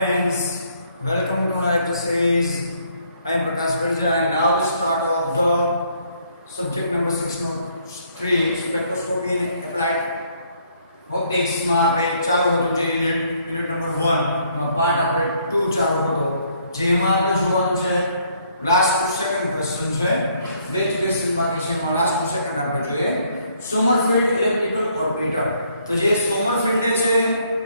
Friends, welcome to our lecture series. I am Prakash Parja and now the start of the subject number 6.3 spectroscopy applied optics માં એક ચાલુ હતો જે unit number 1 માં part આપણે 2 ચાલુ હતો જેમાં આપણે જોવાનું છે લાસ્ટ સેકન્ડ ક્વેશ્ચન છે બેઝ ક્વેશ્ચન બાકી છે એમાં લાસ્ટ સેકન્ડ આપણે જોઈએ સોમરફેલ્ડ ઇલેક્ટ્રિકલ ઓર્બિટર તો જે સોમરફેલ્ડ છે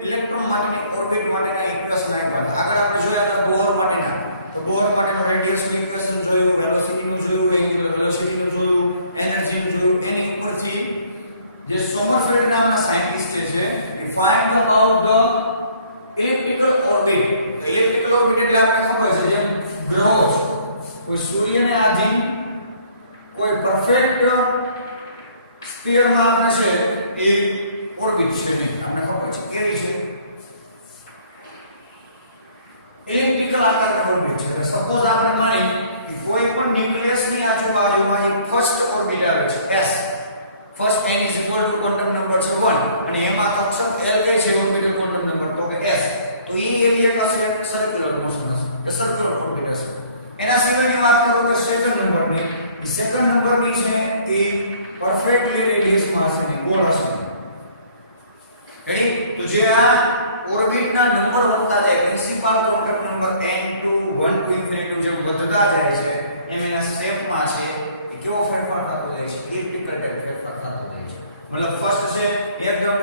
ઇલેક્ટ્રોન માટેની ઓર્બિટ માટેના ઇક્વેશન આપ્યા હતા આગળ આપણે જોયા હતા બોર માટેના તો બોર માટેનો રેડિયેશન ઇક્વેશન જોયું વેલોસિટી નું જોયું એંગ્યુલર વેલોસિટી નું જોયું એનર્જી નું જોયું એની ઉપરથી જે સોમરફેલ્ડ નામના સાયન્ટિસ્ટ છે he find about the electrical orbit electrical orbit એટલે આપણે ખબર છે જેમ ગ્રહો કોઈ સૂર્યને આધીન કોઈ પરફેક્ટ સ્ફિયરમાં આપણે છે એ ઓર્બિટ છે નહીં આપણે ખબર છે કેવી છે ઇલેક્ટ્રિકલ આકારની ઓર્બિટ છે સપોઝ આપણે માની કે કોઈ પણ ન્યુક્લિયસની આજુબાજુમાં એક ફર્સ્ટ ઓર્બિટ આવે છે s first n is equal to quantum number છે 1 અને એમાં કક્ષક l કે છે ઓર્બિટલ ક્વોન્ટમ નંબર તો કે s તો એ એરિયા પાસે એક સર્ક્યુલર મોશન હશે સર્ક્યુલર ઓર્બિટ હશે એના સિવાયની વાત કરું તો સેકન્ડ નંબરની સેકન્ડ નંબરની છે એ પરફેક્ટલી રેડિયસમાં હશે ને ગોળ હશે રેડી તો જે આ ઓર્બિટના નંબર વધતા જાય principal quantum number n to 1 to infinity જેવું વધતા જાય છે એમ એના શેપમાં છે એ કેવો ફેરફાર થતો જાય છે ઇલેક્ટ્રિકલ ટાઇપ ફેરફાર થતો જાય છે મતલબ ફર્સ્ટ છે એકદમ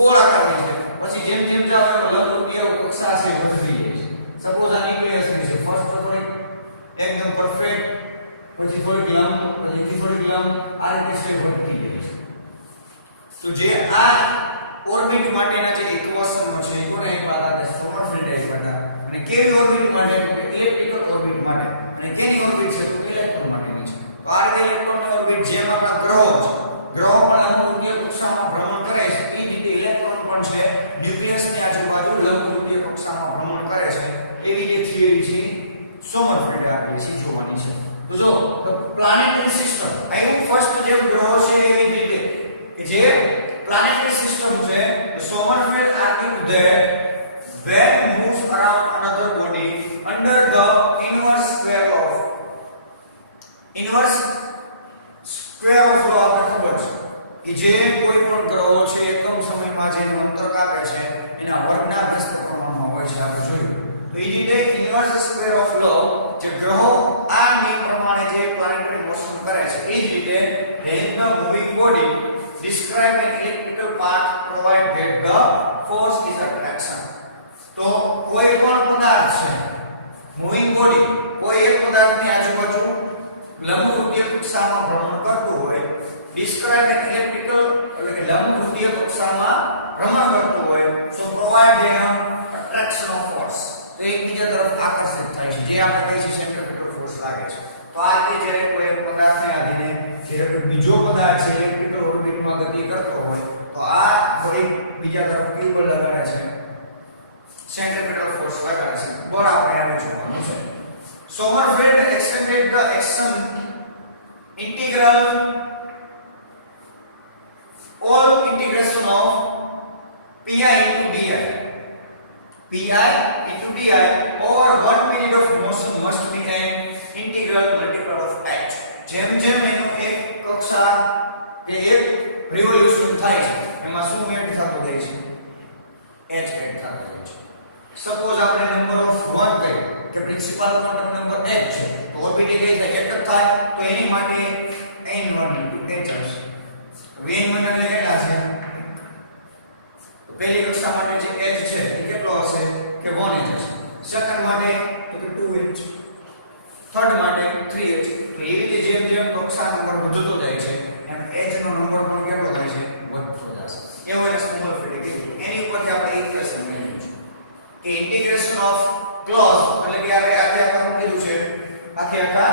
ગોળાકારની છે પછી જેમ જેમ જાવ લંબરૂપીય કક્ષા છે વધતી જાય છે સપોઝ આ ન્યુક્લિયસ છે ફર્સ્ટ થોડી એકદમ પરફેક્ટ પછી થોડી લંબ પછી થોડી લંબ આ રીતે શેપ વધતી જાય છે તો જે આ ઓર્બિટ માટેના જે ઇક્વેશનો છે એ કોને આપ્યા હતા સોમરફેલ્ડ આપ્યા હતા અને કેવી ઓર્બિટ માટે ઇલેક્ટ્રિકલ ઓર્બિટ માટે અને કેની ઓર્બિટ છે તો ઇલેક્ટ્રોન માટેની છે તો આ રીતે ઇલેક્ટ્રોનની ઓર્બિટ જેમ આપણા ગ્રહો છે ગ્રહો પણ લંબરૂપીય કક્ષામાં ભ્રમણ કરે છે એ જ રીતે ઇલેક્ટ્રોન પણ છે ન્યુક્લિયસની આજુબાજુ લંબરૂપીય કક્ષામાં ભ્રમણ કરે છે એવી જે થિયરી છે સોમરફેલ્ડ આપે છે જોવાની છે તો જો પ્લાનેટરી સિસ્ટમ આયું ફર્સ્ટ જે ગ્રહો છે એવી રીતે કે જે planetary system છે the Sommerfeld argued that when moves around another body under the inverse square of law આપણે ખબર છે કે જે કોઈ પણ ગ્રહો છે એકમ સમયમાં જે અંતર કાપે છે એના વર્ગના વ્યસ્ત પ્રમાણમાં હોય છે આપણે જોયું તો એ રીતે inverse square of law જે ગ્રહો આ નિયમ પ્રમાણે જે planetary motion કરે છે એ જ રીતે there is the moving body describe an electrical path provided the force is attraction તો કોઈ પણ પદાર્થ છે મૂવિંગ બોડી કોઈ એક પદાર્થની આજુબાજુ લંબરૂપીય કક્ષામાં ભ્રમણ કરતું હોય describe an electrical એટલે કે લંબરૂપીય કક્ષામાં ભ્રમણ કરતું હોય so provide an attraction of force તો એકબીજા તરફ આકર્ષિત થાય છે જે આપણે કહીએ છીએ સેન્ટ્રીફ્યુગલ ફોર્સ લાગે છે તો આ રીતે જ્યારે કોઈ એક પદાર્થને આધીને જ્યારે બીજો પદાર્થ છે ઇલેક્ટ્રિકલ ઓર્બિટમાં ગતિ કરતો હોય તો આ બોડી બીજા તરફ કેવું બળ લગાડે છે સેન્ટ્રીફ્યુગલ ફોર્સ લગાડે છે બળ આપણે આને જોવાનું છે Sommerfeld extended the action integral all integration of pi into di over one minute of motion must be an integral multiple of h જેમ જેમ એનું એક કક્ષા કે એક રિવોલ્યુશન થાય છે એમાં શું એડ થતો જાય છે h એડ થતો જાય છે સપોઝ આપણે નંબર ઓફ 1 કહીએ કે પ્રિન્સિપલ ક્વોન્ટમ નંબર h છે તો ઓર્બિટ એક જ થાય તો એની માટે n1 h હશે v1 એટલે કેટલા છે પહેલી કક્ષા માટે જે h છે એ કેટલો હશે કે 1h હશે સેકન્ડ માટે તો કે 2h થર્ડ માટે 3h તો એવી રીતે જેમ જેમ કક્ષા નંબર વધતો જાય છે એમ h નો નંબર પણ કેટલો થાય છે વધતો જશે કેવો એને સોમરફેલ્ડ કીધું એની ઉપરથી આપણે ઇક્વેશન મેળવ્યું છે કે ઇન્ટિગ્રેશન ઓફ ક્લોઝ એટલે કે આપણે આખા કીધું છે આખા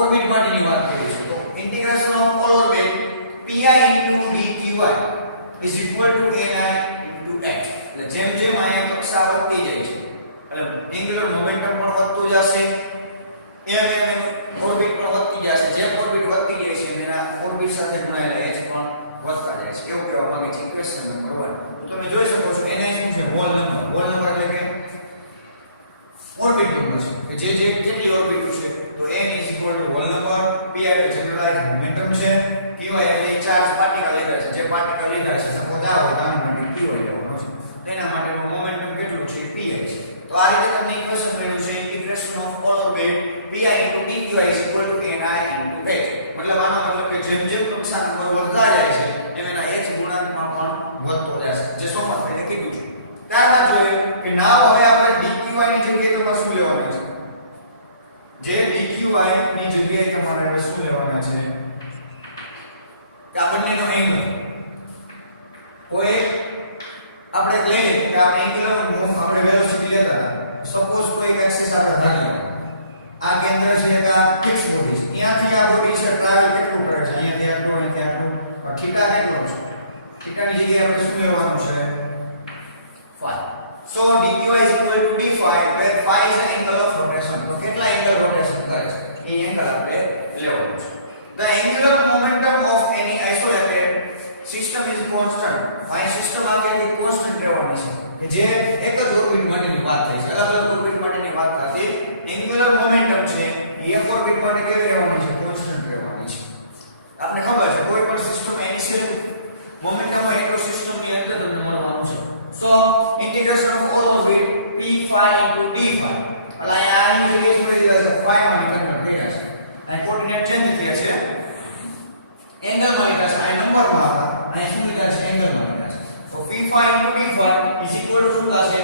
ઓર્બિટ માટેની વાત કરી છે તો integration of all orbit pi into dqy is equal to ni into h એટલે જેમ જેમ આ કક્ષા વધતી જાય છે એટલે એંગ્યુલર મોમેન્ટમ પણ વધતું જશે એમ ઓર્બિટ પણ વધતી જશે જેમ ઓર્બિટ વધતી જાય છે એના ઓર્બિટ સાથે ગુણાયેલા h પણ વધતા જાય છે એવું કહેવા માંગે છે ઇક્વેશન નંબર 1 તો તમે જોઈ શકો છો ni શું છે હોલ નંબર એટલે કે જે કેટલી ઓર્બિટ છે તો n હોલ નંબર, p એટલે જનરલાઇઝ મોમેન્ટમ છે, q એટલે ચાર્જ પાર્ટિકલ લીધા છે, જે પાર્ટિકલ લીધા છે સપોઝ આ હોય તો આના માટે q લેવાનો છે, તેના માટેનું મોમેન્ટમ કેટલું છે p છે. તો આ રીતે તમને ઇક્વેશન મળ્યું છે integration of all orbit pi into dqi is equal to ni into h. મતલબ આનો મતલબ કે જેમ જેમ કક્ષા નંબર વધતા જાય છે એમ એના h ગુણાંકમાં પણ વધતો જશે, જે સોમરફેલ્ડે કીધું છે. ત્યારબાદ જોઈએ કે નાવ હવે આપણે dqi ની જગ્યાએ તમારે શું લેવાનું છે, જે dqi ની જગ્યાએ તમારે શું લેવાના છે કે આ બંનેનો એંગલ કોઈ આપણે લઈએ કે આ એંગ્યુલર આપણે વેલોસિટી લેતા સપોઝ કોઈ એક્સિસ આપણે ધારીએ આ કેન્દ્ર છે કે આ ફિક્સ બોડી છે, અહીંયાથી આ બોડી છે ટ્રાવેલ કેટલું કરે છે, અહીંયાથી આટલું થીટા કેટલો છે, થીટાની જગ્યાએ આપણે શું લેવાનું છે phi. So dqi is equal to d phi where phi is the angle of rotation. તો કેટલા એંગલ રોટેશન કરે છે એ એંગલ આપણે લેવાનું છે. The angular momentum of any isolated system is constant. આ સિસ્ટમ આખી કોન્સ્ટન્ટ રહેવાની છે કે જે એક જ ઓર્બિટ માટેની વાત થઈ છે, અલગ અલગ ઓર્બિટ માટેની વાત થતી એંગ્યુલર મોમેન્ટમ છે એ એક ઓર્બિટ માટે કેવી રહેવાની છે, કોન્સ્ટન્ટ રહેવાની છે. આપણે ખબર છે કોઈ પણ સિસ્ટમ ઇનિશિયલ મોમેન્ટમ હોય એટલો સિસ્ટમ ની અંદર તમને મળવાનું છે. So integration of all orbit p phi into d phi. એટલે અહીંયા આની જગ્યાએ મળી જશે phi માં કન્વર્ટ થઈ જશે અને કોઓર્ડિનેટ ચેન્જ થઈ જશે, એંગલ માં લીધા છે, આ નંબર માં અહીંયા શું લીધા છે, એંગલ માં લીધા છે. તો p phi into d phi is equal to શું થશે,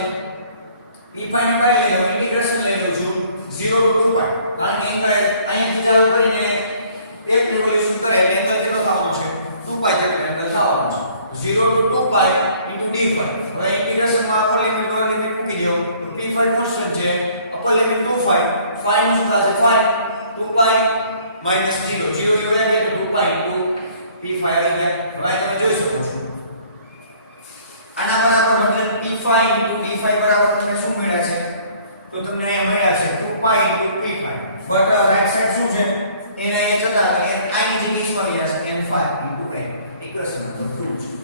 p phi ને બાય લઈ લઉં, ઇન્ટિગ્રેશન લઈ લઉં છું 0 to 2 pi, કારણ કે એંગલ અહીંયાથી ચાલુ કરીને એક રિવોલ્યુશન કરે એટલે એંગલ કેટલો થવાનો છે 2 pi જેટલો એંગલ થવાનો છે. 0 to 2 pi into d phi. હવે ઇન્ટિગ્રેશન માં અપર લિમિટ લોઅર લિમિટ મૂકી દો તો p phi કોન્સ્ટન્ટ છે, અપર લિમિટ 2 phi, phi નું શું થશે phi 2 pi minus 0, 0 લેવાય એટલે 2 pi into p phi આવી જાય. હવે તમે જોઈ શકો છો આના બરાબર મતલબ p phi into d phi બરાબર તમને શું મળ્યા છે, તો તમને અહીંયા મળ્યા છે 2 pi into p phi, but right side શું છે એના એ જતા રહે આ ની જગ્યાએ શું આવી જશે n phi into n. Equation number 2 છે.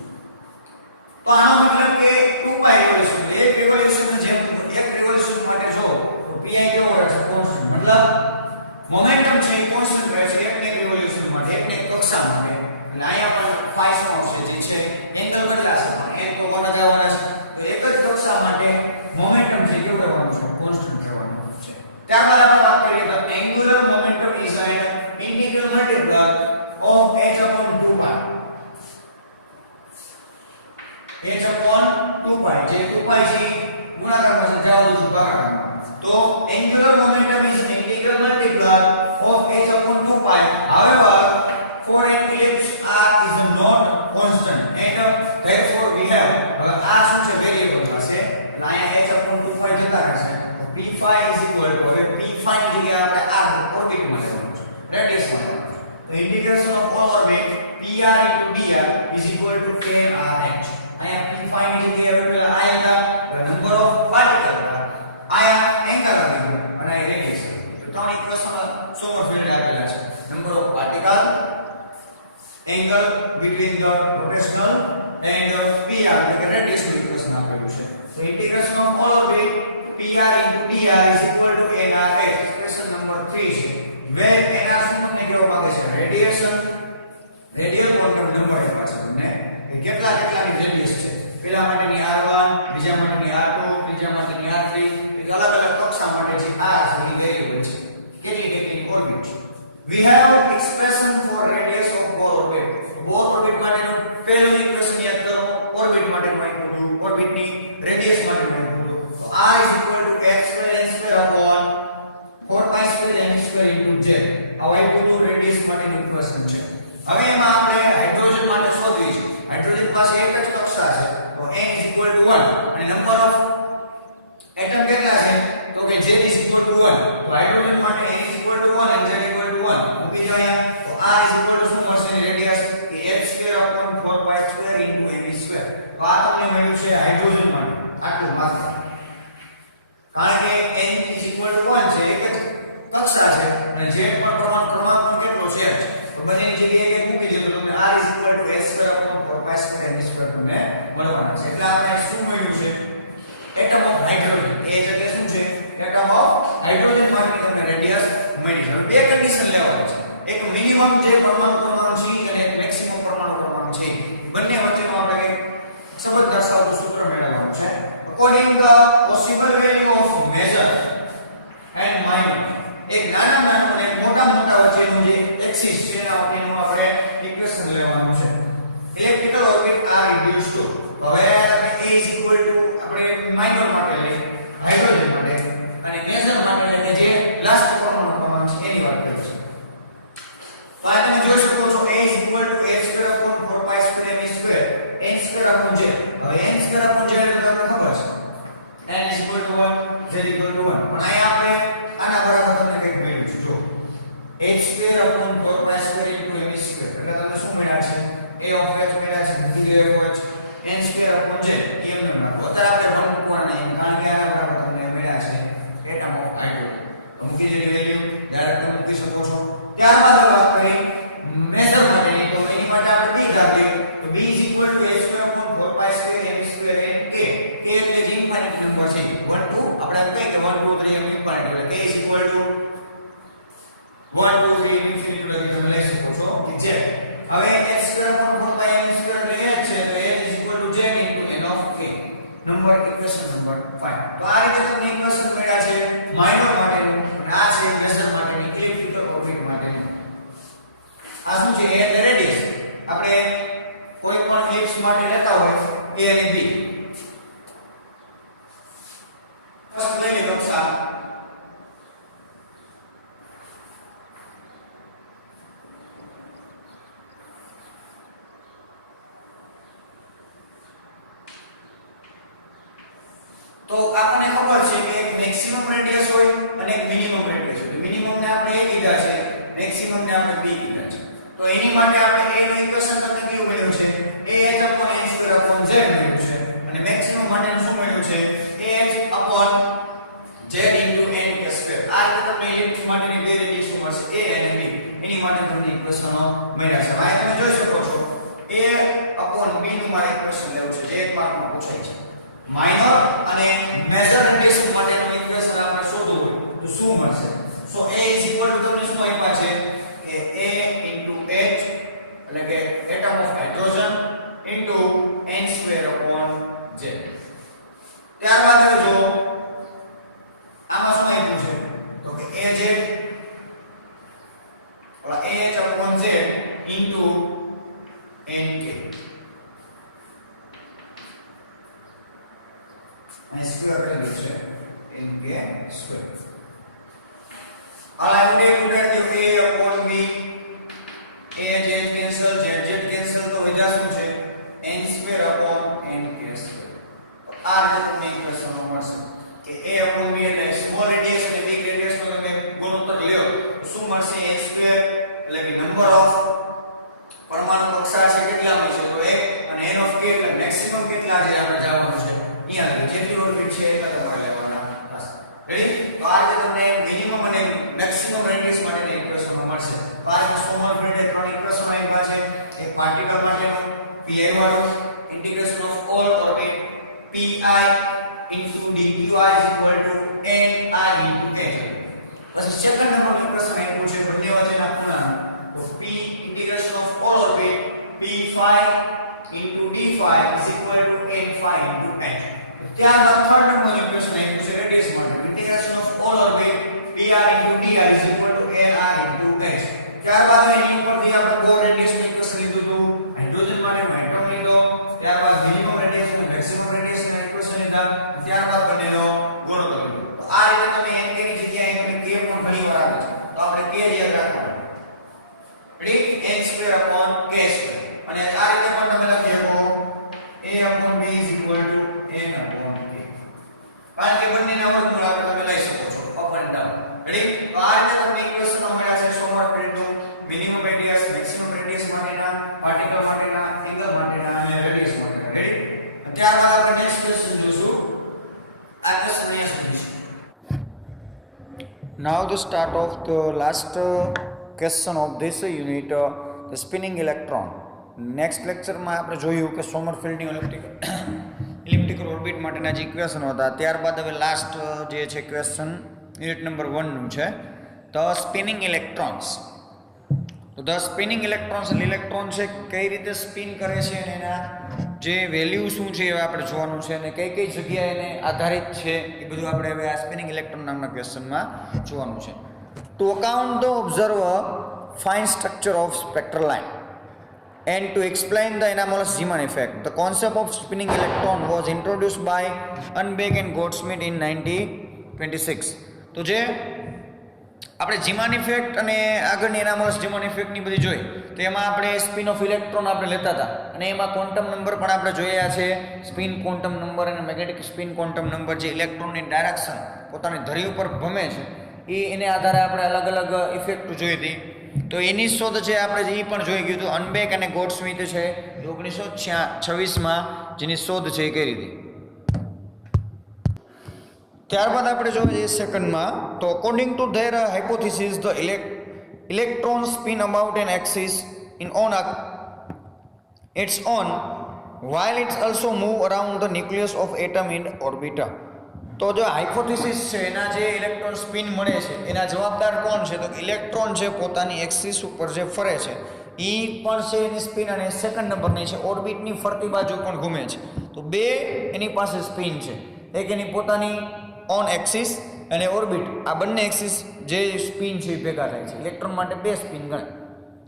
તો આનો મતલબ કે 2 pi રિવોલ્યુશન, એક રિવોલ્યુશન જેમ એક રિવોલ્યુશન માટે જો તો pi કેવો રહે છે, કોન્સ્ટન્ટ, મતલબ મોમેન્ટમ છે એ કોન્સ્ટન્ટ રહે છે એક રિવોલ્યુશન માટે, એક કક્ષા માટે. એટલે અહીંયા પણ phi નો છે જે છે એંગલ બદલાશે પણ n તો 1 જ આવવાનો છે. તો એક જ કક્ષા માટે મોમેન્ટમ છે કેવું રહેવાનું છે, કોન્સ્ટન્ટ રહેવાનું છે. ત્યારબાદ આપણે વાત કરીએ તો angular momentum is an integral multiple of h upon 2 pi. h upon 2 pi, જે 2 pi છે ગુણાકારમાં છે જાવ દીધું ભાગાકારમાં. તો angular momentum is an integral multiplier of h upon 2 pi. However, for an ellipse r is not constant and therefore we have r શું છે variable હશે, અહીંયા h upon 2 pi જતા રહેશે. તો p phi is equal to, હવે p phi ની જગ્યાએ આપણે r ઓર્બિટ માં લેવાનું છે, રેડિયસ માં લેવાનું છે. તો integration of all orbit pr into dr is equal to krh. અહીંયા p phi ની જગ્યાએ હવે પેલા આ હતા નંબર ઓફ પાર્ટિકલ હતા, આયા એંગલ આવ્યું અને આ રેડિયસ આવ્યું. તો ત્રણ ઇક્વેશન સોમરફેલ્ડ આપેલા છે, number of particle, angle between the rotational and pr એટલે કે રેડિયસ નું ઇક્વેશન આપેલું છે. તો integration of all orbit pr into dr is equal to nrh. Equation number 3 છે, where nr શું તમને કહેવા માંગે છે, રેડિયેશન, રેડિયલ ક્વોન્ટમ નંબર આપ્યા છે તમને કેટલા કેટલાની રેડિયસ છે, પેલા માટેની r1, બીજા માટેની r2, ત્રીજા માટેની r3, એટલે અલગ અલગ કક્ષા માટે જે r છે એ વેરીએબલ છે, કેટલી ઓર્બિટ છે. We have expression for radius of both orbit. both orbit માટેનું પહેલું ઇક્વેશન યાદ કરો, ઓર્બિટ માટેનું આપ્યું, ઓર્બિટની રેડિયસ માટેનું આપ્યું. તો r is equal to x square n square upon 4 pi square n square into z. આ આપ્યું રેડિયસ માટેનું ઇક્વેશન છે. હવે એમાં આપણે હાઇડ્રોજન માટે શોધીશું. હાઇડ્રોજન પાસે એક જ કક્ષા છે તો n is equal to 1 અને નંબર ઓફ એટમ કેટલા છે તો કે z is equal to 1. તો હાઇડ્રોજન માટે n is equal to 1 અને z equal to 1 મૂકી મિનિમમ જે પરમાણુ ક્રમાંક છે અને મેક્સિમમ પરમાણુ ક્રમાંક છે બંને વચ્ચેનો આપણે સંબંધ દર્શાવતું સૂત્ર મેળવવાનું છે. According the possible value of major and minor, એક નાના અને મોટા વચ્ચેનું જે એક્સિસ છે એનું આપણે ઇક્વેશન લેવાનું છે. Electrical orbit are reduced to, હવે આપણે a આપણે માઇનર માટે લઈએ હાઇડ્રોજન માટે અને મેજર માટે લઈએ જે લાસ્ટ પરમાણુ ક્રમાંક છે એની વાત કરીએ છીએ. તો આ તમે જોઈ શકો છો a h² / 4π² m², n² j. હવે n² j એટલે તમને ખબર છે n = 1, z = 1. પણ અહીંયા આપણે આના બરાબર તમને કંઈક મળ્યું છે. જો h² / 4π² * m², એટલે તમને શું મળ્યા છે? a of h મળ્યા છે, મૂકી દો f n² / j એમને રાખો. અત્યારે આપણે 1 મૂકવાના નહીં, કારણ કે આના બરાબર તમને મળ્યા છે એટમ ઓફ હાઇડ્રોજન. તો મૂકી દો વેલ્યુ ડાયરેક્ટ મૂકી શકો છો. ત્યારબાદ વાત કરી મેજર માટેની, તો એની માટે આપણે b ધારીએ તો b = h² / 4π² m² n k. k એટલે જે ઇન્ફાઇનાઇટ નંબર છે 1 2, આપણે એમ કહીએ કે 1 2 3 એમ ઇન્ફાઇનાઇટ, એટલે k = 1 2 3 ઇન્ફિનિટી લગી તમે લઈ શકો છો કે જે. હવે h² / 4π m² એટલે h છે, તો h = j * n of k. Number equation number 5. તો આ રીતે તમને ઇક્વેશન મળ્યા છે માઇનર માટેનું અને આ છે મેજર માટેની, ઇલેક્ટ્રિકલ ઓર્બિટ માટેનું. આ શું છે? a એટલે રેડિયસ. આપણે કોઈ પણ x માટે લેતા હોય a અને b. ફર્સ્ટ લઈ લો કક્ષા. તો આપણને ખબર છે કે એક મેક્સિમમ રેડિયસ હોય અને એક મિનિમમ રેડિયસ હોય. મિનિમમ ને આપણે a કીધા છે, મેક્સિમમ ને આપણે b કીધા છે. તો એની માટે આપણે a નું ઇક્વેશન તમને કેવું મળ્યું છે? ah/n² / z મળ્યું છે અને મેક્સિમમ માટે શું મળ્યું છે? ah/z * n². આ રીતે તમને ઇલેક્ટ્રિક માટેની બે રેડિયસ મળશે, a અને b. એની માટે તમને ઇક્વેશનો મળ્યા છે. આ તમે જોઈ શકો છો a/b નું મારે ઇક્વેશન લેવું છે જે એક માર્કમાં પૂછાય છે. માઇનર અને મેજર રેડિયસ માટેનું ઇક્વેશન આપણે શોધવું તો શું મળશે? સો a = તમને શું આપ્યા છે કે a * h એટલે કે એટમ ઓફ હાઇડ્રોજન n²/j. ત્યારબાદ જો આમાં શું આપ્યું છે તો કે aj ah/z nk. અને સ્ક્વેર કરી છે nk². આ ઉડે ઉડે a/b aj cancel, zz cancel, તો વધ્યા શું છે n²/nk². આ રીતે તમને ઇક્વેશન મળશે કે a/b એટલે સ્મોલ રેડિયસ અને બિગ રેડિયસ નો તમે ગુણોત્તર લ્યો શું મળશે? n² એટલે કે નંબર ઓફ પરમાણુ કક્ષા છે કેટલા હોય છે? તો 1. અને n of k એટલે મેક્સિમમ કેટલા છે આપણે જાણવાનું છે. અહીંયા જેટલી ઓર્બિટ છે એ તમારે લેવાના થશે. રેડી? તો આ રીતે તમને મિનિમમ અને મેક્સિમમ રેડિયસ માટેની ઇક્વેશન મળશે. તો આ સોમર ફ્રીડે 3 ઇક્વેશન આપ્યા છે. એક પાર્ટિકલ માટેનું pi વાળું integration of all orbit pi into dqi = ni into h. પછી સેકન્ડ નંબરનું ઇક્વેશન આપ્યું છે બંને વચ્ચેના ખૂણા. તો p integration of all orbit p5 into d5 = n5 into h. ત્યારબાદ થર્ડ નંબરનું ઇક્વેશન આપ્યું છે રેડિયસ માટે integration of all orbit pr into di = nr into h. ત્યારબાદ એની ઉપરથી આપણે બોર રેડિયસ નું ઇક્વેશન લીધું હતું, હાઇડ્રોજન માટે એટમ લીધો, ત્યારબાદ મિનિમમ રેડિયસ અને મેક્સિમમ રેડિયસ નું ઇક્વેશન લીધા, ત્યારબાદ બંનેનો ગુણોત્તર લીધો. તો આ રીતે તમે n ની જગ્યાએ તમે k પણ ઘણી વાર આવે છે તો આપણે k યાદ રાખવાનું. રેડી? n²/k². અને આ રીતે પણ તમે લખી શકો a/b = n/k. કારણ કે બંનેના વર્ગમૂળ આપણે તમે લઈ શકો છો અપ એન્ડ ડાઉન. રેડી? તો આ રીતે તમને ઇક્વેશનો મળ્યા છે સોમર ફ્રીડનું મિનિમમ રેડિયસ, મેક્સિમમ રેડિયસ માટેના, પાર્ટિકલ માટેના, ફિગર માટેના અને રેડિયસ માટેના. રેડી? ત્યારબાદ આપણે નેક્સ્ટ ક્વેશ્ચન જોશું. આ ક્વેશ્ચન અહીંયા સમજીશું. Now the start of the last question of this unit, the spinning electron. Next લેક્ચરમાં આપણે જોયું કે સોમરફેલ્ડની ઇલેક્ટ્રિકલ ઓર્બિટ માટેના જે ઇક્વેશનો હતા, ત્યારબાદ હવે લાસ્ટ જે છે ક્વેશ્ચન યુનિટ નંબર 1 નું છે ધ સ્પિનિંગ ઇલેક્ટ્રોન્સ. તો ધ સ્પિનિંગ ઇલેક્ટ્રોન્સ ઇલેક્ટ્રોન છે કઈ રીતે સ્પિન કરે છે અને એના જે વેલ્યુ શું છે એ આપણે જોવાનું છે અને કઈ કઈ જગ્યાએ એને આધારિત છે એ બધું આપણે હવે આ સ્પિનિંગ ઇલેક્ટ્રોન નામના ક્વેશ્ચનમાં જોવાનું છે. To account the observe fine structure of spectral line and to explain the anomalous Zeeman effect, the concept of spinning electron was introduced by Unbeck and Goudsmit in 1926. તો જે આપણે ઝીમાન ઇફેક્ટ અને આગળની એનામોલસ ઝીમાન ઇફેક્ટની બધી જોઈ તો એમાં આપણે સ્પિન ઓફ ઇલેક્ટ્રોન આપણે લેતા હતા અને એમાં ક્વોન્ટમ નંબર પણ આપણે જોયા છે. સ્પિન ક્વોન્ટમ નંબર અને મેગ્નેટિક સ્પિન ક્વોન્ટમ નંબર જે ઇલેક્ટ્રોનની ડાયરેક્શન પોતાની ધરી ઉપર ભમે છે એને આધારે આપણે અલગ અલગ ઇફેક્ટ જોઈ હતી. તો એની શોધ છે આપણે એ પણ જોઈ ગયું હતું. અનબેક અને ગોડસ્મિથ છે 1926માં જેની શોધ છે એ કરી હતી. ત્યારબાદ આપણે જોઈએ છીએ સેકન્ડમાં તો according to their hypothesis the electron spin about an axis in on its own while it also move around the nucleus of atom in orbit. તો જો હાઇપોથિસિસ છે એના જે ઇલેક્ટ્રોન સ્પિન મળે છે એના જવાબદાર કોણ છે તો ઇલેક્ટ્રોન છે પોતાની એક્સિસ ઉપર જે ફરે છે એ પણ છે એની સ્પિન અને સેકન્ડ નંબરની છે ઓર્બિટની ફરતી બાજુ પણ ઘૂમે છે. તો બે એની પાસે સ્પિન છે, એક એની પોતાની ઓન એક્સિસ અને ઓર્બિટ આ બંને એક્સિસ જે સ્પિન છે એ ભેગા થાય છે. ઇલેક્ટ્રોન માટે બે સ્પિન ગણે,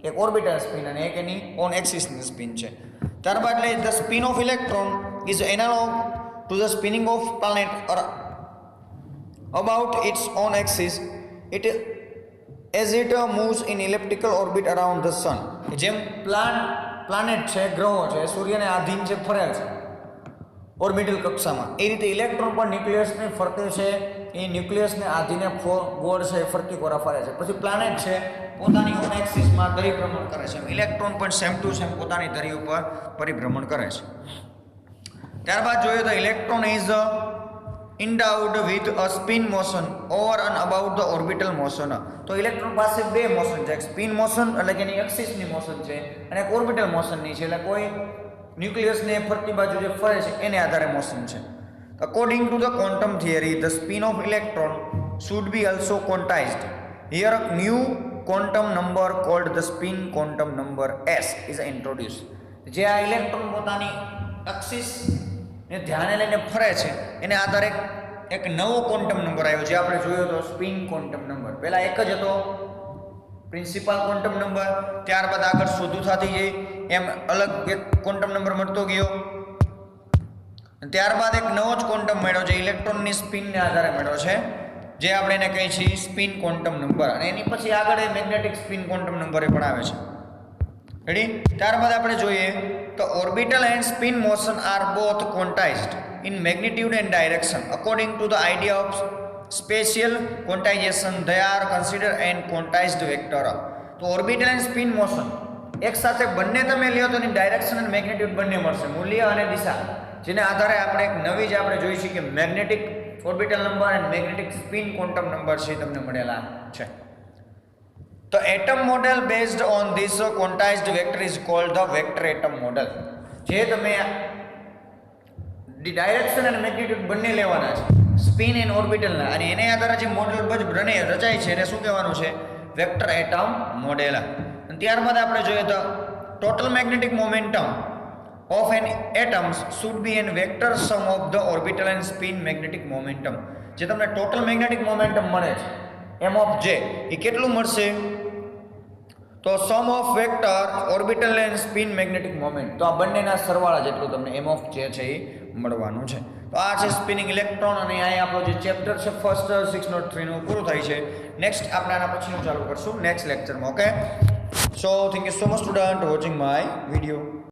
એક ઓર્બિટલ સ્પિન અને એક એની ઓન એક્સિસની સ્પિન છે. ત્યારબાદ લે the spin of electron is analog to the spinning of planet about its own axis as it moves in elliptical orbit around the sun. જેમ પ્લાનેટ છે ગ્રહો છે સૂર્યને આધીન જે ફરે છે ઓર્બિટલ કક્ષામાં એ રીતે ઇલેક્ટ્રોન પણ ન્યુક્લિયસને ફરતે છે એ ન્યુક્લિયસને આધીને ગોળ છે ફરતી કોરા ફરે છે. પછી પ્લાનેટ છે પોતાની ઓન એક્સિસમાં પરિભ્રમણ કરે છે. ઇલેક્ટ્રોન પણ સેમ ટુ સેમ પોતાની ધરી ઉપર પરિભ્રમણ કરે છે. ત્યારબાદ જોઈએ તો electron is endowed with a spin motion over and about the orbital motion. તો ઇલેક્ટ્રોન પાસે બે મોશન છે, એક સ્પિન મોશન એટલે કે એની એક્સિસની મોશન છે અને એક ઓર્બિટલ મોશનની છે એટલે કોઈ ન્યુક્લિયસને ફરતી બાજુ જે ફરે છે એને આધારે મોશન છે. According to the quantum theory the spin of electron should be also quantized. Here a new quantum number called the spin quantum number S is introduced. જે આ ઇલેક્ટ્રોન પોતાની એક્સિસ ને ધ્યાને લઈને ફરે છે એને આધારે એક નવો ક્વોન્ટમ નંબર આવ્યો જે આપણે જોયો હતો સ્પિન ક્વોન્ટમ નંબર. પહેલા એક જ હતો પ્રિન્સિપલ ક્વોન્ટમ નંબર, ત્યારબાદ આગળ શોધું થતી જઈ એમ અલગ એક ક્વોન્ટમ નંબર મળતો ગયો. ત્યારબાદ એક નવો જ ક્વોન્ટમ મળ્યો જે ઇલેક્ટ્રોનની સ્પિનને આધારે મળ્યો છે જે આપણે એને કહીએ છીએ સ્પિન ક્વોન્ટમ નંબર અને એની પછી આગળ એ મેગ્નેટિક સ્પિન ક્વોન્ટમ નંબર એ પણ આવે છે. રેડી. ત્યારબાદ આપણે જોઈએ તો orbital and spin motion are both quantized in magnitude and direction according to the idea of spatial quantization they are consider and quantized vector. તો ઓર્બિટલ એન્ડ સ્પિન મોશન એક સાથે બંને તમે લ્યો તો એની ડાયરેક્શન અને મેગ્નિટ્યુડ બંને મળશે, મૂલ્ય અને દિશા, જેને આધારે આપણે એક નવી જ આપણે જોઈશું કે મેગ્નેટિક ઓર્બિટલ નંબર અને મેગ્નેટિક સ્પિન ક્વોન્ટમ નંબર છે તમને મળેલા છે. The atom model based on this quantized vector is called the vector atom model. જે તમે ડાયરેક્શન અને મેગ્નિટ્યુડ બંને લેવાના છે સ્પિન એન્ડ ઓર્બિટલના અને એને આધારે જે મોડેલ રચાય છે એને શું કહેવાનું છે વેક્ટર એટમ મોડેલ. અને ત્યારબાદ આપણે જોઈએ તો total magnetic momentum of an atoms should be an vector sum of the orbital and spin magnetic momentum. જે તમને ટોટલ મેગ્નેટિક મોમેન્ટમ મળે છે m of j એ કેટલું મળશે તો sum of vector orbital and spin magnetic moment તો આ બંનેના સરવાળા જેટલું તમને m of j છે એ મળવાનું છે. તો આ છે સ્પિનિંગ ઇલેક્ટ્રોન અને અહીં આપણો જે ચેપ્ટર છે ફર્સ્ટ 603 નું પૂરું થાય છે. નેક્સ્ટ આપણે આના પછીનું ચાલુ કરશું નેક્સ્ટ લેક્ચરમાં. Okay, so thank you so much student watching my video.